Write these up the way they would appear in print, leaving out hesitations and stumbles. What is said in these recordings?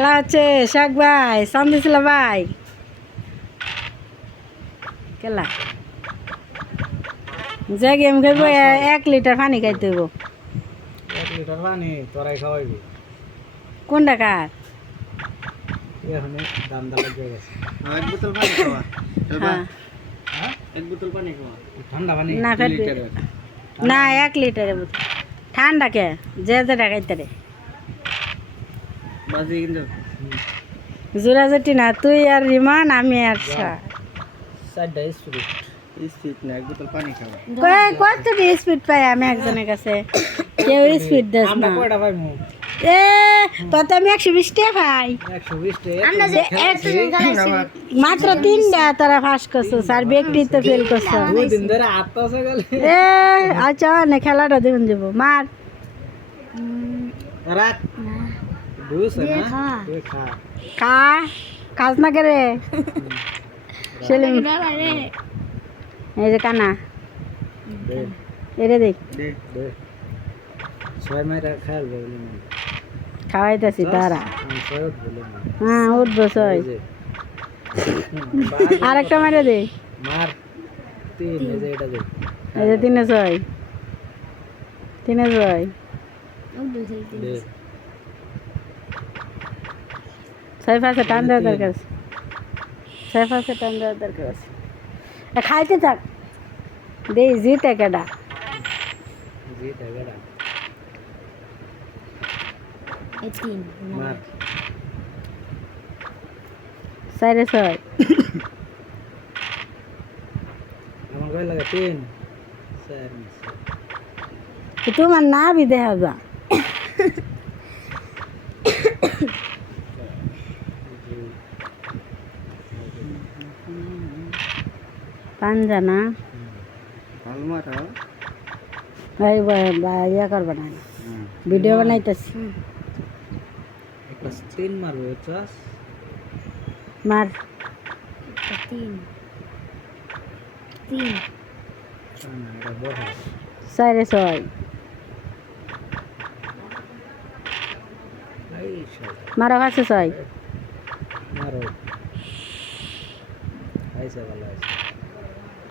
খেলা হচ্ছে শাক ভাই সন্দেশিল ভাই খেলা যে গেম খেলবো 1 লিটার পানি খাইতে হইব 1 লিটার পানি তোরাই খাওয়াইবি কোন টাকার এখন দাম দা লাগে গেছে 1 বোতল পানি খাওয়া হ্যাঁ হ্যাঁ 1 বোতল পানি খাওয়া ঠান্ডা পানি না না 1 লিটারের বোতল ঠান্ডা কে যে খাইতে রে বাজি কিন্তু জোড়াজুটি না তুই আর রিমান আমি আর সাইডটা স্পিরিট স্পিড না 1 বোতল পানি খাওয়া কত স্পিড পাই আমি একজনের কাছে কেউ স্পিড দেস না আমরা কয়টা পাইমু এ তত আমি 120 টাকা পাই 120 টাকা আমরা যে মাত্র 3টা তারা ফাঁস করছো স্যার ব্যক্তি তো ফেল করছো 2 দিন ধরে আত্মাছে গেলে এ আচ্ছা না খেলাটা দেবেন দেব মার রাখ দুইছে না তুই খা কা কাজ না করে সেলিম এই যে কানা দে এরে দেখ দে দে ছয় মাইরা খাইল বলি খাওয়াইতেছি তারা আমি ছয় বলি হ্যাঁ উঠবো সই আরেকটা মারে দে মার 3 এই যে এটা দে এই যে 3 6 দে ছয় পাশে টান দেওয়ার দরকার আছে ছয় পাশে টান দেওয়ার দরকার আছে খাইতে থাক দে জিতে কেডা জি টাকাটা মার সাইরে ছয় আমার কয় লাগে 3 4 তোমার না বি দেখা যা পাঞ্জা না ভালো মারা ভাই ইয়া করবা না ভিডিও বানাইতেছি একটা 3 মারবো চাস মার না এটা বড় সাইরে ছয় এই সব মারা পাশে ছয় মারো আইসা ভালো আইসা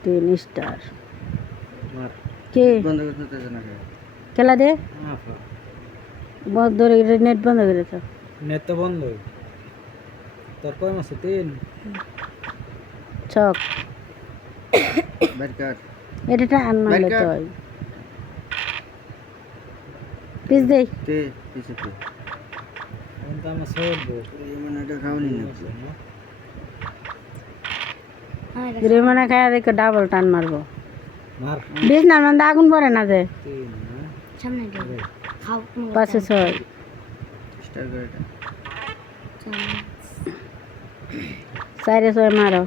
3 স্টার মার কে বন্ধ করতে না খেলা দে আফা ধরে নেট বন্ধ করে তো নেট তো বন্ধ তোর কয় মাসে 3 ছক বাইর কাট এটা টান মারলে তো হয় পিস দেই তে পিছে তে এখন তো আমার সরবো এই মানে এটা খাওনি না রিমানা খায় দেখো ডাবল টান মারবো মার বিষ না মানে আগুন পড়ে না যে 3 পাশে ছয় স্টার করে এটা সাইরে ছয় মারো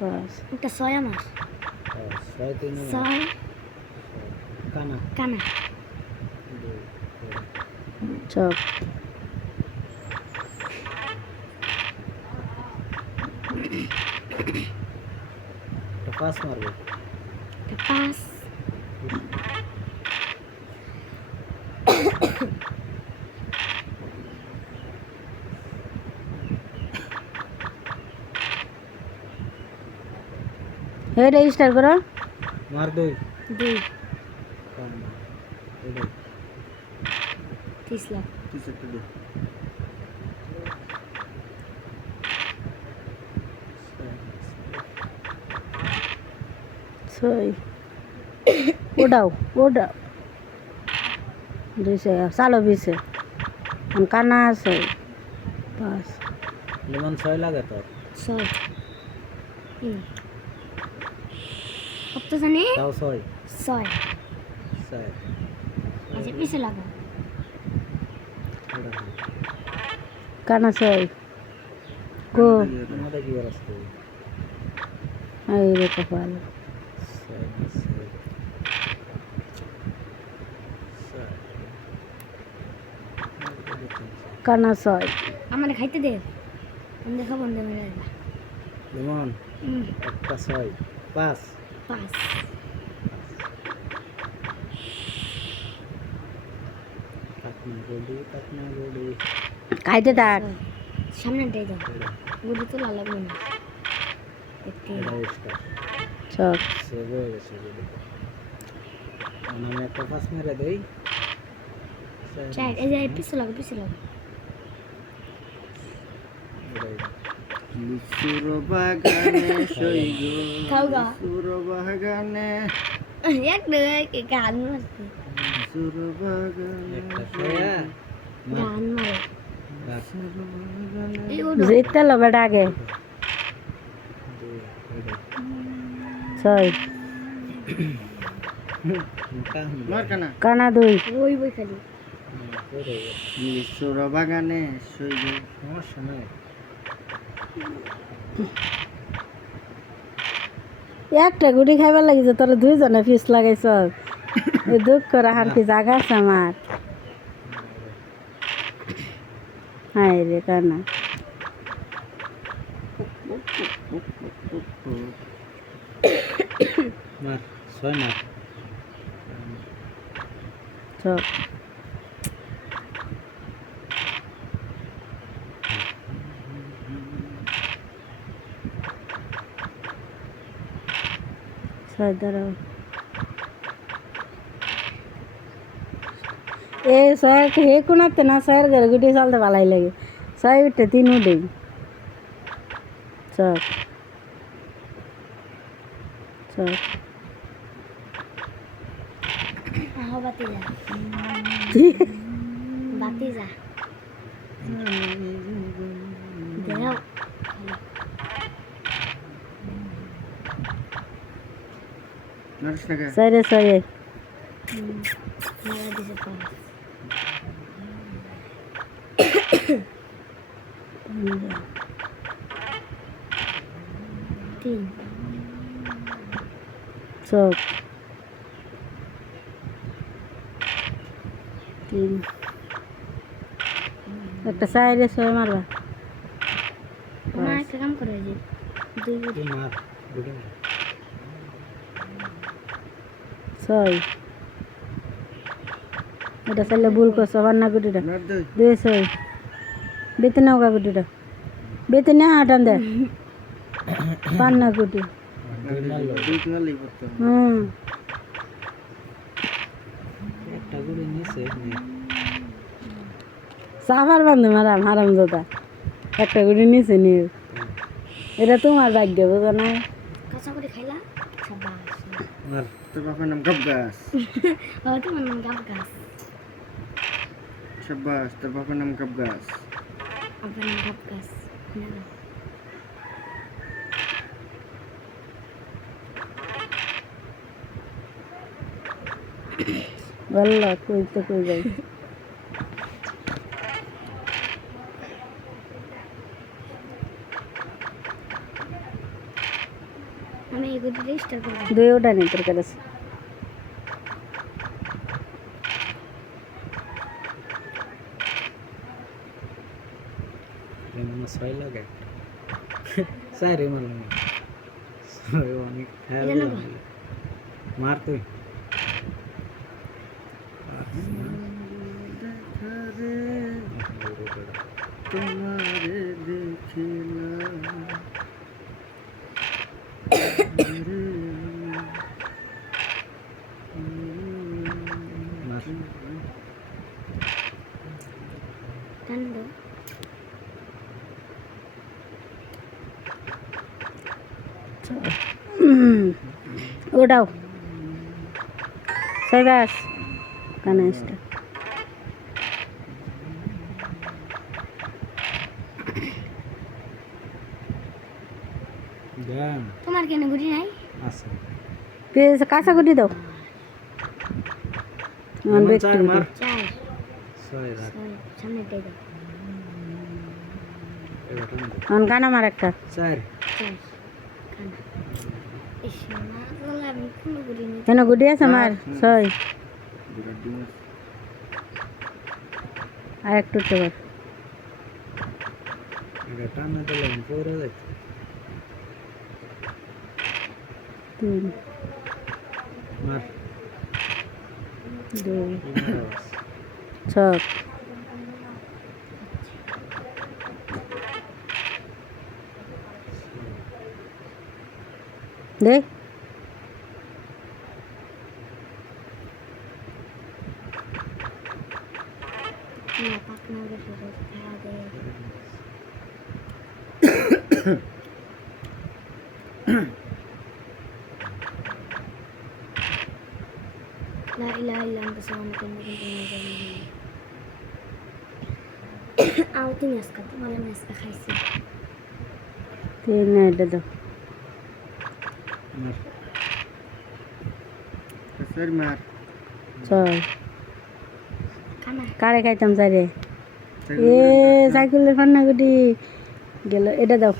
বাস ছয় 3 কানা চক তো পাস মারবো হে রেজিস্টার করো মার দুই দুই কানা এই তিসলা পিছে তে দে ছয় ওডাও দুইশো চালো বিশে কানা আছে পাঁচ লেমন 6 লাগে তোর ছয় কত জানি তাও 6 ছয় 6 আচ্ছা পিছে লাগা কানা ছয় গো আমাদের কি রাস্তা আই রে কপাল কানা ছয় আমার খাইতে দে আমি দেখাবো বন্ধ মেরে লেমন একটা 6 5 পাঁচ পাকনা গড়ি খাইতে থাক সামনেটাই দাও গুলি তো লাগবে না একটু এটা স্টার ছক সেভ হয়ে গেছে যদি আমি একটা পাস মেরে দেই চাই এই যে পিছু লাগবে লিচুর বাগানে সইগ খাও গা। লিচুর বাগানে এক ডে গান মারছে লিচুর বাগানে একটা সোয়া গান মারে রাখ এই ওডো জিততে লো বেটা আগে ছয় মার কানা কানা দুই ওই বই খালি লিচুর বাগানে সইগ সমস্যা নাই একটা গুটি খাইবার লাগিছে তোর দুইজনে ফিস লাগাইছ দুঃখ করে হান্তি জাগা আছে আমার হাই রে কানা মার ছয় মার ছক ছয় দাঁড়াও এ ছয় হে কোনাতে না ছয়ের ঘরে গুটি চালতে ভালাই লাগে ছয় উঠে তিন উঠে ছক ছক আহ বাতি যা বাতি যা দেও মারিস না কে ছয় রে ছয় মেলা দিছে পাঁচ তিন ছক তিন একটা ছয় রে ছয় মারবা আমার একটা কাম করে যে দুই তুই মার গুটি মার ছয় এটা চাইলে ভুল করছো আবার না গুটিটা মার দে দুই ছয় বেতে নাও গা গুটিটা বেতে না আটান দে পান না গুটি দুই মারলেই করতে হবে হুম একটা গুটি নিচে নে সাফার বান্ধব মারাম হারাম দাদা একটা গুটি নিচে নিয়ে এটা তোমার ভাগ্য বুঝো না কাঁচা করে খাইলা সাবাস মার তোর বাপের নাম গাবগাছ তোমার নাম গাব গাছ শাবাশ তোর বাপের নাম গাবগাছ আপনার নাম গাব গাছ না বললো কই তো কই যাই আমি এগুলো রেজিস্টার করব দুই ওটা নেই তোর কাছে এমন ছয় লাগে ছয় রে মার ছয় অনেক হ্যাঁ এটা নেবো? মার তুই তোমারে দেখিলাম মার টান দাও ওটাও সাইবাস কানেসটা গান তোমার কেন গুটি নাই আছে পেয়ে কাঁচা গুটি দাও আমার এমন ব্যক্তি চার মার চার ছয় রাখ সামনেটাই দাও এবার টান দে। আমার গান আমার একটা চার চার খানা ইস না বলে আমি কোনো গুটি নেই কেন গুটি আছে আমার ছয় বিরাট ডিম আছে। আর একটু উঠতে পার এবার টান না দিলে আমি পড়ে যাই তিন মার দুই কি মার ছক দে না পাকনা বেশি খাওয়া দেয় লা ইলাহা ইল্লা আনতা সুবহানাকা ইন্নী কুনতু মিনাজ জালিমিন আও তুমি আজকে তোমার আমি আজকে খাইছি তিন এটা দাও মার সরি মার ছয় কানা কারে খাইতাম চাই রে এ সাইকেলের ফান্নাগুটি গেল এটা দাও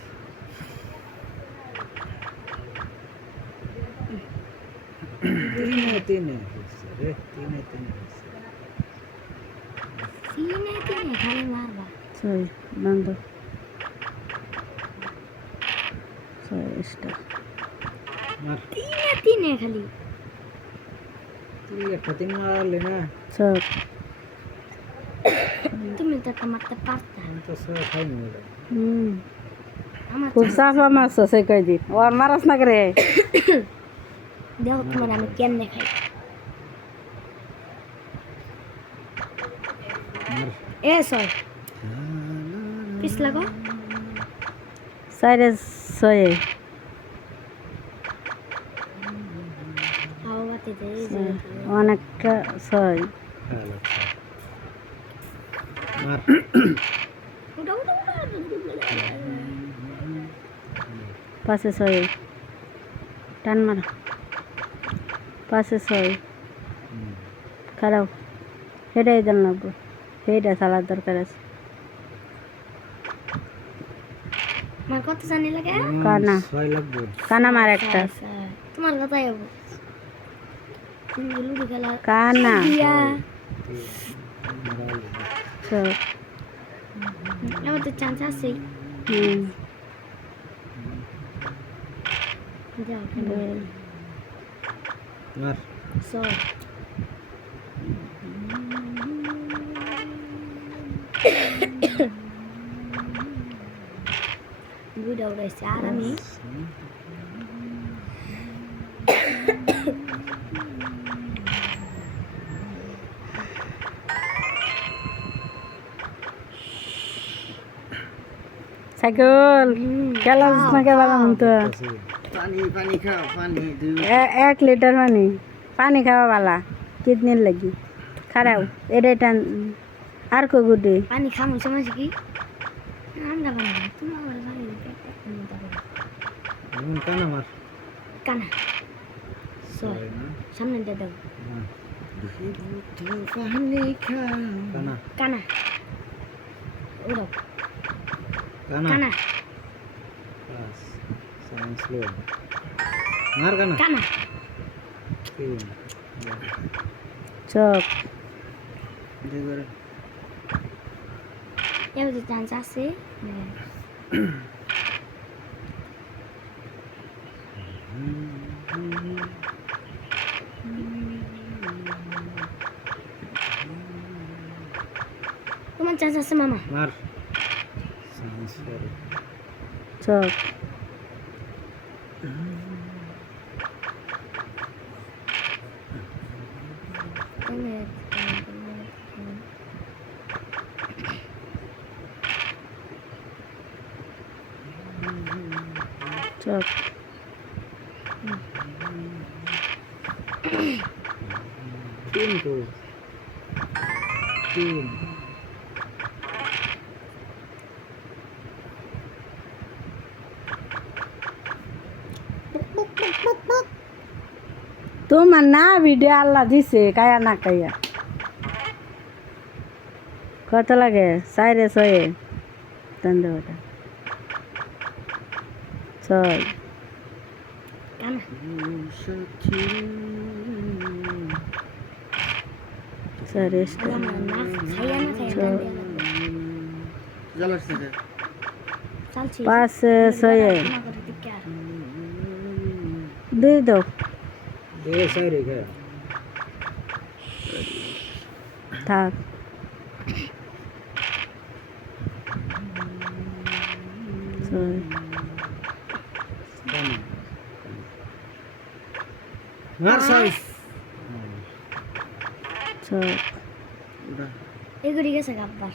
তিনে হয়েছে রে তিনে হয়েছে সিনে তিনে খালি মারবা ছয় বন্ধ ছয় স্টার মার তিনে খালি তুই একটা তিন মারলে না ছয় তুমি তো একটা মারতে পারতা আমি তো সব খাইনি ওটা আমার খুব সাফা মাছ আছে কয়দিন ওর মারাস না করে দেখো তোমার আমি কেমনে খাই মার এ সর পিস লাগো চাইরে ছয় হাওয়া বাতি দে অনেকটা ছয় ভালো মার উঠা উঠা উঠা পাশে ছয় টান মারা পাশে ছয় খারাপ সেটাই দেন লাগবো সেইটা সালার দরকার আছে আমার কত জানি লাগে কানা ছয় লাগবে কানা মার একটা তোমার কথাই হবো তুমি লুডো খেলা কানা দিয়া ছয় আমার তো চান্স আছে যাও মার সর বুড়া উড়াইছে আর আমি সাইকেল খেলা না খেলাম তো পানি পানি খাও পানি দিও 1 লিটার পানি খাওয়া বালা কিডনির লাগি খারাপ এটাই টান আর কো গুডি পানি খামো সময় কি আমরা বানা তুমি আমার ভাই এমন কানা মার কানা সর ছয় না সামনে দিয়ে দাও মার তো পানি খাও কানা কানা উড়াও কানা কানা পাস সাইন স্লো মার কানা কানা তিন চক দেখো এবার তো চান্স আছে তোমার চান্স আছে মামা মার সাইন স্লো চক চক তিন তো তিন তোমার না ভিডিও আল্লাহ দিছে কায়া না কায়া কত লাগে চাইরে ছয়ে ধন্যবাদ ছয় কানা সখী চারে স্টার আমরা না খাইয়া না খাইয়া জ্বালাস না চালছি পাঁচে ছয়ে দুই দাও দে সাইরে গে থাক ছয় কানা মার সাইজ ছয় ওটা এগুলি গেছে আব্বার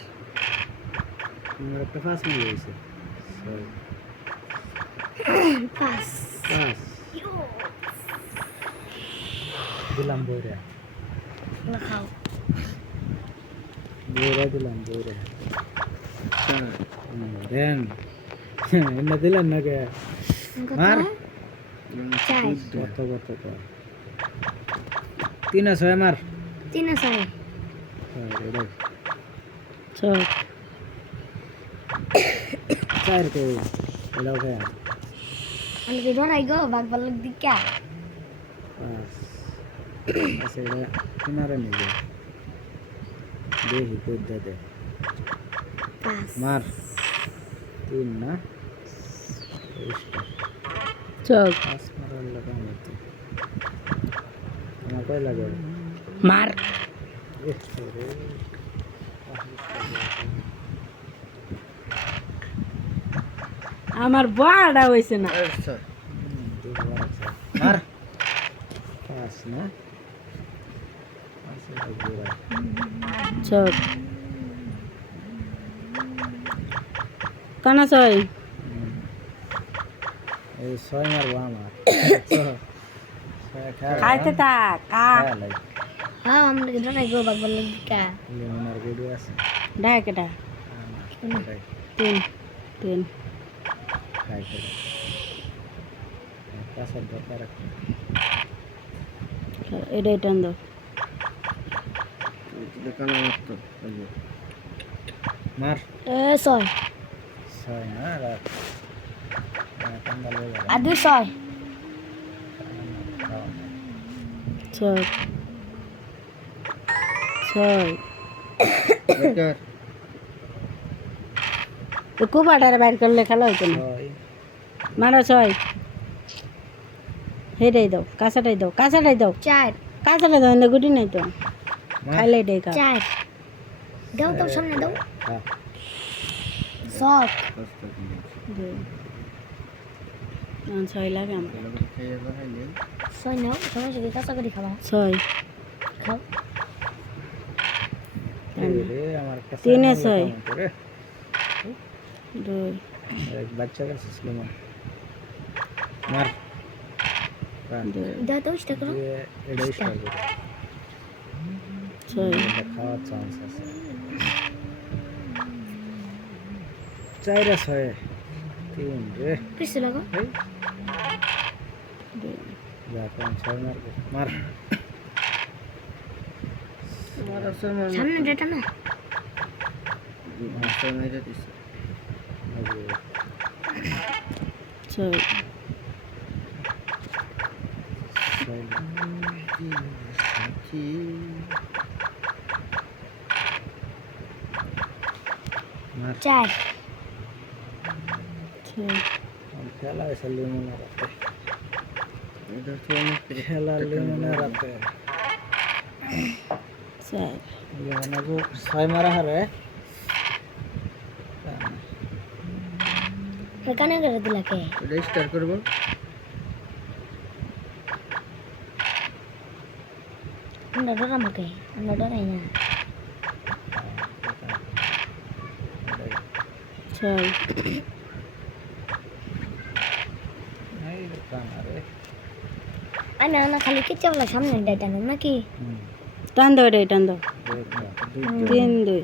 আমার একটা ফাঁস মিলে গেছে 5 পাঁচ দিলাম বইরা খাও দিলাম বইরা দেন এনে দিলেন না কে মার চার কত কত তো 3 মার 3 6 ছয় 4 কে এলাও কে আমি কি ধরাই গো বাঘ বালক দিকা আচ্ছা এটা কিনারে নিবে দেখি কই দে 5 মার 3 না চক 5 মারার লাগা মতো আমার কয় লাগে মার আমার বাড়া হইছে না মার 5 না আচ্ছা গোরা চক কানা ছয় এই 6 মারবো আমার খাইতে থাক কা হ্যাঁ আমরা কি ধরাই গো বাঘ বালক দিকা লিমনের ভিডিও আছে ডাক এটা তিন তিন খাই করে কাঁচার দরকার রাখতে এটাই টান দাও দেখানো মতো মার 6 6 না রাখ ঠান্ডা লেগে আর 2 6 ছয় ছয় বেকার কুপাটারে বাইর করলে খেলা হইতো না মারো ছয় হেটাই দাও কাঁচাটাই দাও 4 কাঁচাটাই দাও এনে গুটি নাই তো খাইলে এটাই খা 4 দাও তো সামনে দাও হ্যাঁ 7 ছয় লাগে আমার খেয়ে বাহাইলে 6 নাও সমস্যা কি কাঁচা করে খাওয়া ছয় খাও রে আমার কাছে 3 6 দুই এক বাচ্চা কাছে ছিল মার দুই দাও তো ইষ্ট করো এটা স্টার করে ছয় এটা খাওয়ার চান্স আছে 4 6 3 রে পিছু লাগো এই দুই যা কোন 6 মারবো মার সামনে ডেটা না মেরে দিছে ছয় মার 4 ছয় খেলা আছে লিমনে রাতে এটা তো অনেক খেলা লিমনে রাতে চার লিমনে গো 6 মারা হারে এখানে করে দিলাকে এটা স্টার করব আমরা ডরামকে আমরা ডরাই না ছয় এই কান আরে আনা না খালি কিচ্ছু বলা সামনে ডেটা না নাকি টান দাও এটাই টান দাও দুই 3 2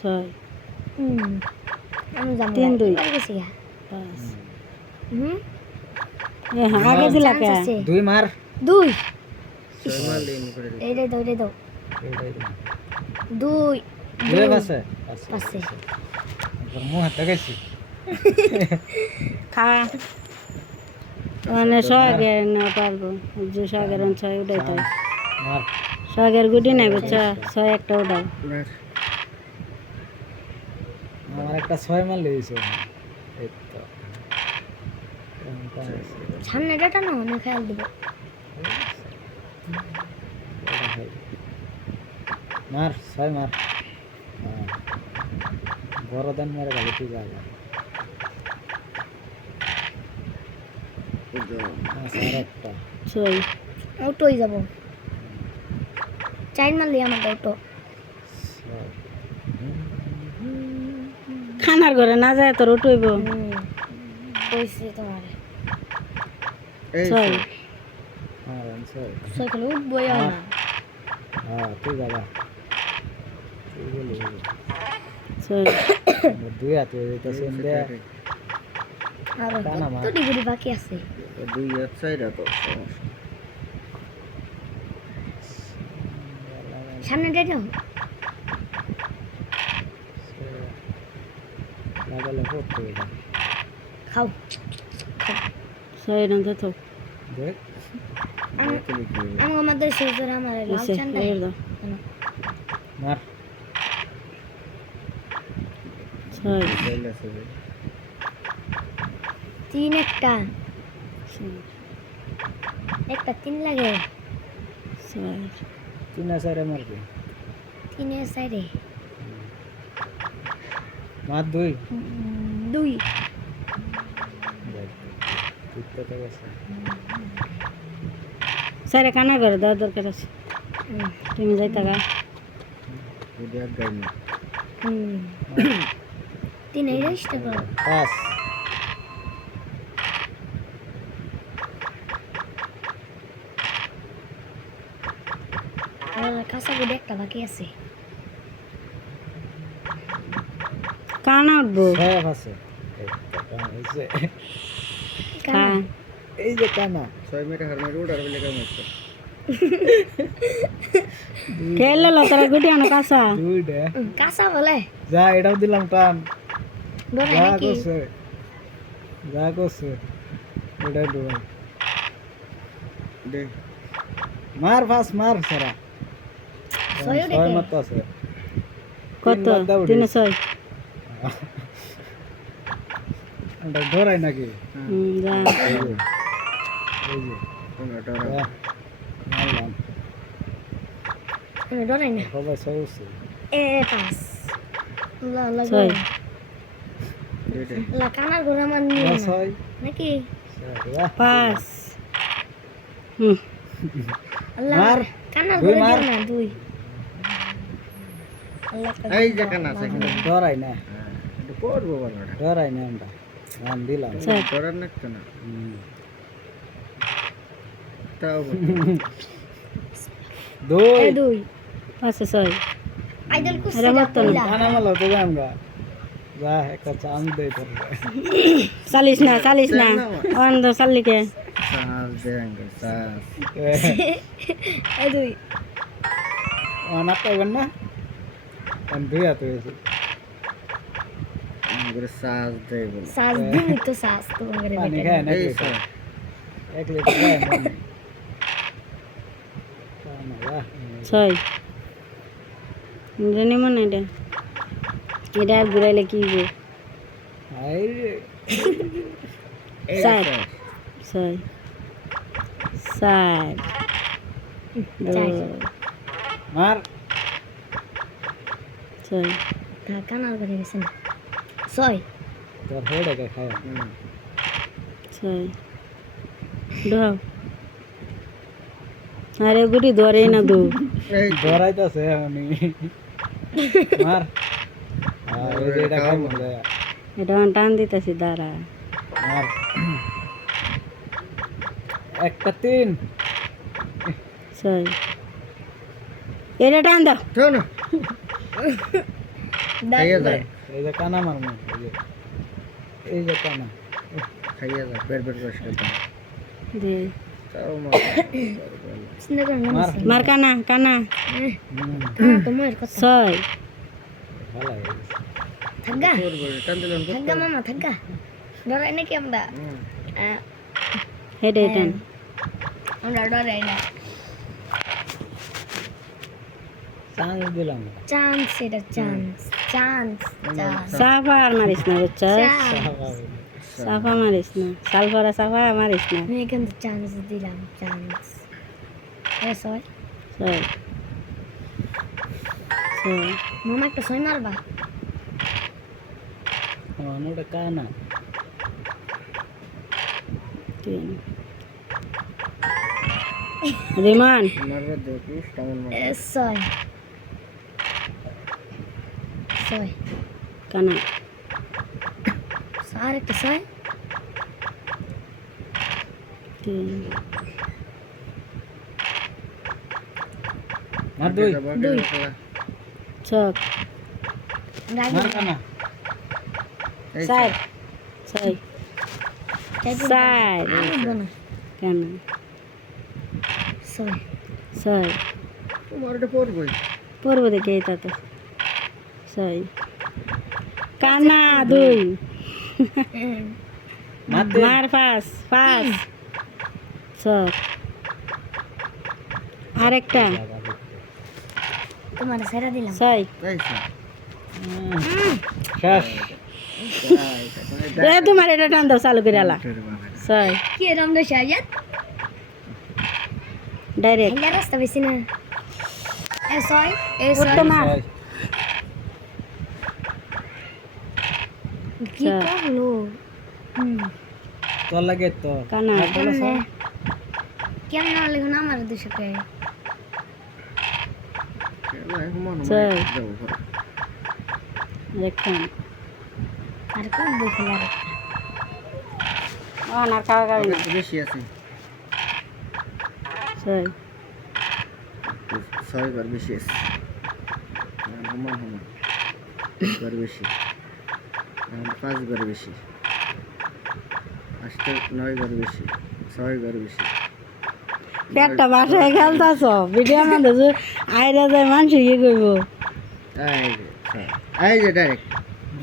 ছয় আমি জানি 3 2 গেছি 5 আগে দিলা কে দুই মার 2 মার লেন করে এই দাও এইটাই 2 দুই পাশে পাশে তোর মুখ হাতে গেছি খা মানে সহাগের না পারবো যে সহাগের ছয় উঠাই তাই মার সহাগের গুটি নাই বাচ্চা ছয় একটা উঠাও আমার একটা 6 মার লেগেছে এই তো সামনে ডেটা না অনেক খেয়াল দিব মার 6 মার বড় দান মেরে গেল তুই যাবে করব আচ্ছা আরেকটা ছয় অটোই যাব চাইন মারলি আমাকে অটো খানার ঘরে না যায় তোর উঠইব কইছি তোমার এই ছয় হ্যাঁ আনসার সকালে উঠবই না হ্যাঁ তুই বাবা তুই বলি ছয় দুই হাতে যেতেছেন দে আর কানা মা। কত ডিগ্রি বাকি আছে দুই এক সাইড তো সমস্যা সামনে যাই যাও লাগালে পড়তে হবে খাও ছয় রান্ধে তো দেখ আমি আমাদের শেষের আমার লাল এসে চান্দা এর দাও মার ছয় চাইলে আছে যে তিন একটা একটা তিন লাগে ছয় তিন আসারে মারবি তিনের সাইডে মার দুই দুই দেখ তুই তো গেছে স্যারে কানার ঘরে দেওয়ার দরকার আছে তুমি যাই টাকা যদি এক গাই না তিন এই রাইসটা করো পাঁচ কাঁচা গুড়ি একটা বাকি আছে কানা উঠবো ছয় আছে কান এই যে কানা 6 মিটার হার মেরে উড়ার বলে কাম হচ্ছে খেললো তোরা গুটি আনো কাঁচা দুই দে কাঁচা বলে যা এটাও দিলাম টান ডরে যা নাকি করছে এটা দুই দে মার ফাস মার সারা ছয় ছয় দেখে মত আছে কত তিন বাদ দাও রে। 300 এটা ধরাই নাকি যা এই যে এই যে কোনটা যা, মারলাম আমি ডরাই না সবাই ছয় উঠছে এ পাস লা লা ছয় দুইটা লা কানার ঘরে আমার নিয়ে যা, না ছয় নাকি ছয়, যা। 5 আল্লাহ মার। কানার দুই ঘরে মার। দিও না দুই আল্লাহ এই যে কানা আছে কিন্তু ধরাই না এটা পড়বো বাবাটা ধরাই না আমরা নাম দিলাম ছয় ডরার না তো না হুম। তাও দুই এই দুই 506 আইদল কুছ আরে মত না। কানা মালা তো আমরা যা একটা চান্স দেই তোর চালিস না অন্ধ চালিকে সাজ দেঙ্গে সাজ এই দুই অনাপ পাইবেন না দুই হাতে হয়েছে করে সাজ দেই বলে সাজ দিই তো সাজ তো ঘরে পানি বেটা খায় না এই কি স্যার এক লিটার খায় না কানা, যা। 6 জানি মনে এটা আর ঘুরাইলে কি হবে আই রে, এই স্যার। স্যার 6 7 মার 6 তা কানার ঘরে গেছে না ছয় তোর হেডে কে খায় 6 দাও আরে গুটি ধরে না দু এই ধরাইতাছে আমি মার এই যে এটা খাই মনে হয়। এটা টান দিতেছি দাঁড়া মার একটা তিন 6 এটা টান দাও তো না খাইয়া যায় এই যে কানা মারমু এই যে কানা খাইয়া যায় বের বের করে খাইতে দে তাও মা চিন্তা করে না মার মার কানা হুম, তোমার কথা 6 ভালো হয়ে গেছে। থাকা করবো টান দিলাম থাকা মামা থাকা ডরাই নাকি আমরা হেডে টান আমরা ডরাই না চান্স দিলাম চান্স এটা চান্স চান্স চান্স সাফা আর মারিস না বুঝছো সাফা মারিস না সালফারা সাফা মারিস না আমি এখান থেকে চান্স দিলাম চান্স ছয় 6 মামা একটা ছয় মারবা ওটা কানা 3 রিমান মারবে দেখিস কেমন মারবে। ছয় ছয় কানা আর একটা ছয় তিন মার দুই যাবো, দুই। খেলা। ছক মার কানা এই চার ছয় চার কানা ছয় ছয় তোমার ওটা পড়বই। পূর্ব দিকে এই তাতে ছয় কানা দুই মার তিন মার পাঁচ পাঁচ ছক আরেকটা তোমার সেরা দিলাম ছয় এই স্যার। শেষ এ তোমার এটা টান দাও চালু করে আলা ছয় কি রম দে শায়াত ডাইরেক্ট হেলা রাস্তা বেশি না এ ছয় এ উঠতো ছয় না কি করলো তোর লাগে তো কানা কেমনে কেমনে লিখুন আমার 200 কে খেলা এখন মনে স্যার। হয় যাবো ঘরে। দেখুন আর কোন বই খেলার ও না খাওয়া খাওয়া আগে না তো বেশি আছে। ছয় 6 বার বেশি আছে। সমান সমান। 1 বার বেশি। 5 বার বেশি। 9 বার বেশি। 6 বার বেশি। পেটটা বাসায় খেলতাছ ভিডিও মধ্যে আইরা যায় মানুষ ইয়ে করব এই যে, স্যার। এই যে ডাইরেক্ট।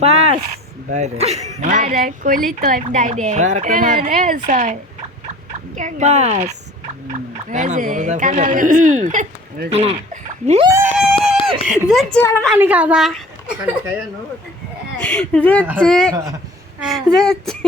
পাঁচ ডাইরেক্ট ডাইরেক্ট কইলি তো ডাইরেক্ট স্যার, কামার। এ ছয় কেন পাঁচ এই যে কানাল এই যে যাচ্ছি ভালো পানি খাওয়া খালি খাইয়া নাও। যাচ্ছি যাচ্ছি